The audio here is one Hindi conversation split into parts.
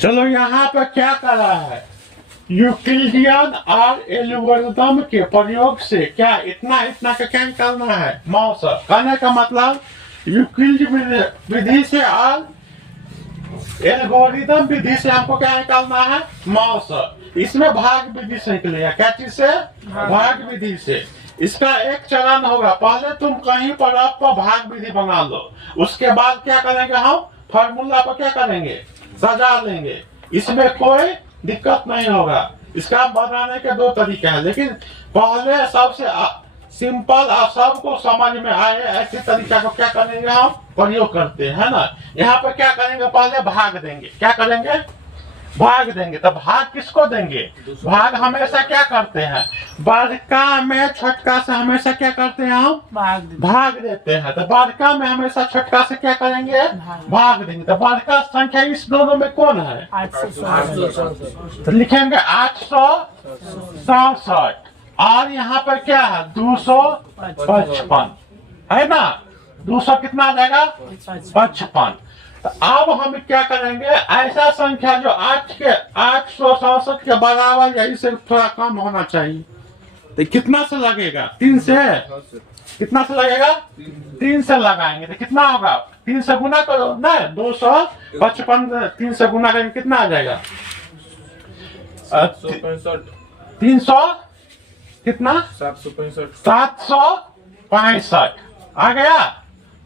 चलो यहाँ पर क्या कर रहा है, यूक्लिडियन और एल्गोरिथम के प्रयोग से क्या इतना इतना का क्या निकालना है, मौसर। कहने का मतलब यूक्लिड विधि से और एल्गोरिथम विधि से हमको क्या निकालना है, मौसर। इसमें भाग विधि से निकलेगा। क्या चीज से, भाग विधि से। इसका एक चरण होगा, पहले तुम कहीं पर आपको भाग विधि बना लो, उसके बाद क्या करेंगे हम, फार्मूला पर क्या करेंगे, सजा लेंगे। इसमें कोई दिक्कत नहीं होगा। इसका बनाने के दो तरीके हैं, लेकिन पहले सबसे सिंपल और सबको समझ में आए ऐसे तरीका को क्या करेंगे हम, प्रयोग करते हैं ना। यहाँ पे क्या करेंगे, पहले भाग देंगे। क्या करेंगे, भाग देंगे। तो भाग किसको देंगे, भाग हमेशा क्या करते हैं, बड़का में छोटका से हमेशा क्या करते हैं हम, भाग देते हैं। तो बड़का में हमेशा छोटका से क्या करेंगे, भाग देंगे। तो बड़का संख्या इस दोनों में कौन है, 867। तो लिखेंगे 867 और यहाँ पर क्या है 255 है ना। 200 कितना आ जाएगा, 55। तो अब हम क्या करेंगे, ऐसा संख्या जो 867 के बराबर या इससे थोड़ा कम होना चाहिए। तो कितना से लगेगा, 3 से, कितना से लगेगा, 3 से लगाएंगे। तो कितना होगा, 3 से गुना करो ना, 255 3 से गुना करेंगे कितना आ जाएगा, 300 कितना, 765 आ गया।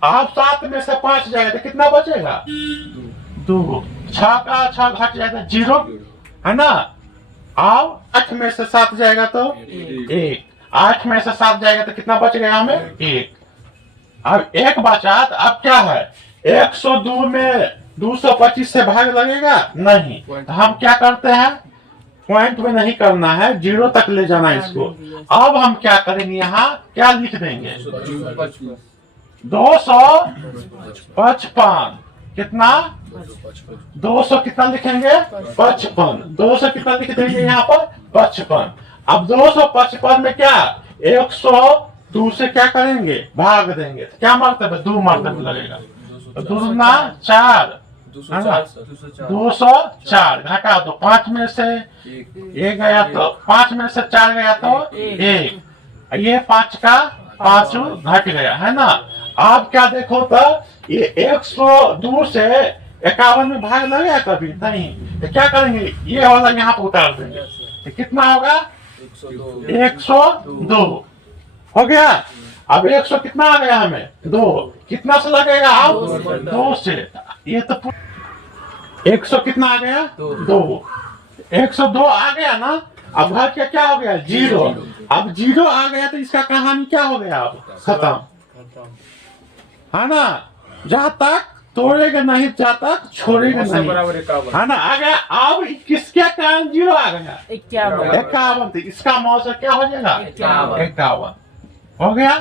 अब 7 में से 5 जाएगा तो कितना बचेगा, 2। 6 का 6 घट जाएगा 0 है ना। अब 8 में से 7 जाएगा तो 1। 8 में से 7 जाएगा तो कितना बच गया हमें, 1। अब 1 बचा। तो अब क्या है, 102 में 225 से भाग लगेगा नहीं। तो हम क्या करते हैं, पॉइंट में नहीं करना है, 0 तक ले जाना है इसको। अब हम क्या करेंगे, यहाँ क्या लिख देंगे, 255 कितना, 200 कितना लिखेंगे, 55। 200 कितना लिख देंगे यहाँ पर, 55। अब 255 में क्या, 102 से क्या करेंगे, भाग देंगे। तो क्या मरतबे, 2 मरतबे लगेगा। तो 2 दूना 4, 204 घटा दो, 5 में से 1 गया तो 5 में से 4 गया तो 1। ये 5 का 5 घट गया है ना। आप क्या देखो तो ये 102 से 51 में भाग लगेगा कभी नहीं। तो क्या करेंगे, ये वाला यहाँ पर उतार देंगे। तो कितना होगा, 102 हो गया। अब 100 कितना आ गया हमें, 2। कितना से लगेगा, अब 2 से। ये तो 100 कितना आ गया, 2। 102 आ गया ना। अब भाग के क्या हो गया, 0। अब 0 आ गया तो इसका कहानी क्या हो गया, अब खत्म है ना। जहाँ तक तोड़ेगा नहीं, जहाँ तक छोड़ेगा नहीं है ना। आ गया। अब किसके कारण 0 आ गया, 51। इसका मौसम क्या हो जाएगा, 51 हो गया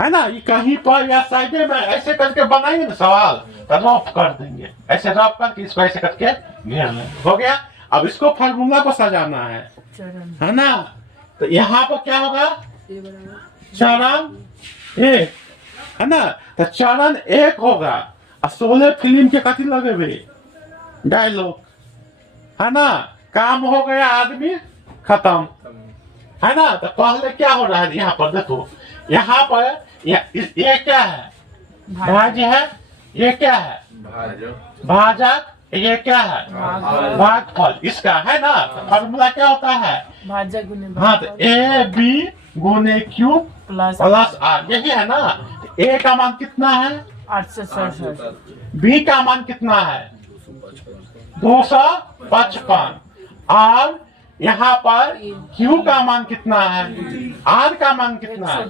है ना। ये कहीं पर या साइड में ऐसे करके बनाएंगे ना सवाल, तो रफ कर देंगे, ऐसे रफ करके इसको ऐसे करके घेर लेंगे, हो गया। अब इसको फार्मूला पर सजाना है ना। तो यहाँ पर क्या होगा, चरण 1 है ना। तो चरण 1 होगा। 16 फिल्म के कथी लगे डायलॉग है ना। काम हो गया, आदमी खत्म है ना। तो पहले क्या हो रहा है, यहाँ पर देखो, यहाँ पर ये क्या है, भाज्य है। ये क्या है, भाजक। ये क्या है, भागफल इसका है ना। तो फार्मूला क्या होता है, भाजक गुने हाँ। तो AB गुने Q प्लस R, यही है ना। A का मान कितना है, 867। B का मान कितना है, 255। और यहाँ पर Q का मान कितना है, R का मान कितना है,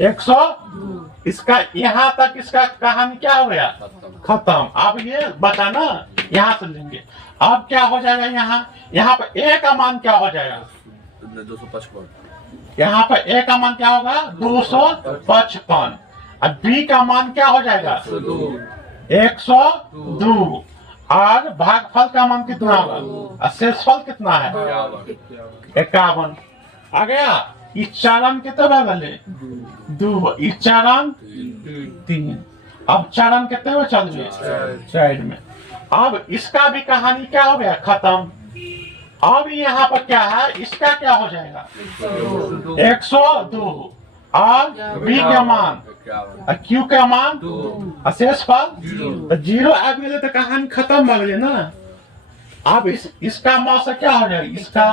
102। इसका यहाँ तक इसका कहानी क्या हो गया, खत्म। अब ये बचा ना, यहाँ से लेंगे। अब क्या हो जाएगा, यहाँ पर A का मान क्या हो जाएगा, 255। यहाँ पर A का मान क्या होगा, 255। और B का मान क्या हो जाएगा, 102। और भागफल का मान कितना होगा, और शेषफल कितना है, 51 आ गया। इस चरण कितने बगले, 2। इस चरण 3। अब चरण कितने में चल रही है, साइड में अब इसका भी कहानी क्या हो गया, खत्म। अब यहाँ पर क्या है, इसका क्या हो जाएगा, 102 और बी का मान और क्यू का मान और शेष फल 0 आ गए तो कहानी खत्म हो गई ना। अब इसका मौसा क्या हो जाएगा, इसका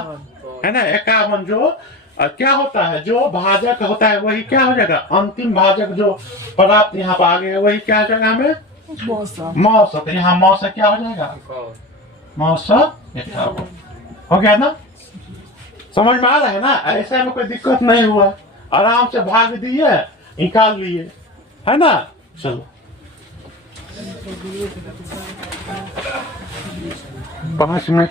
है ना 51 जो क्या होता है, जो भाजक होता है वही क्या हो जाएगा, अंतिम भाजक जो प्राप्त यहाँ पर आ गया वही क्या हो जाएगा हमें, मौसा। तो यहाँ मौसा क्या हो जाएगा, मौसा 51 हो गया ना। समझ में आ रहा है ना, ऐसे में कोई दिक्कत नहीं हुआ, आराम से भाग दिए निकाल लिए, है ना। चलो 5 मिनट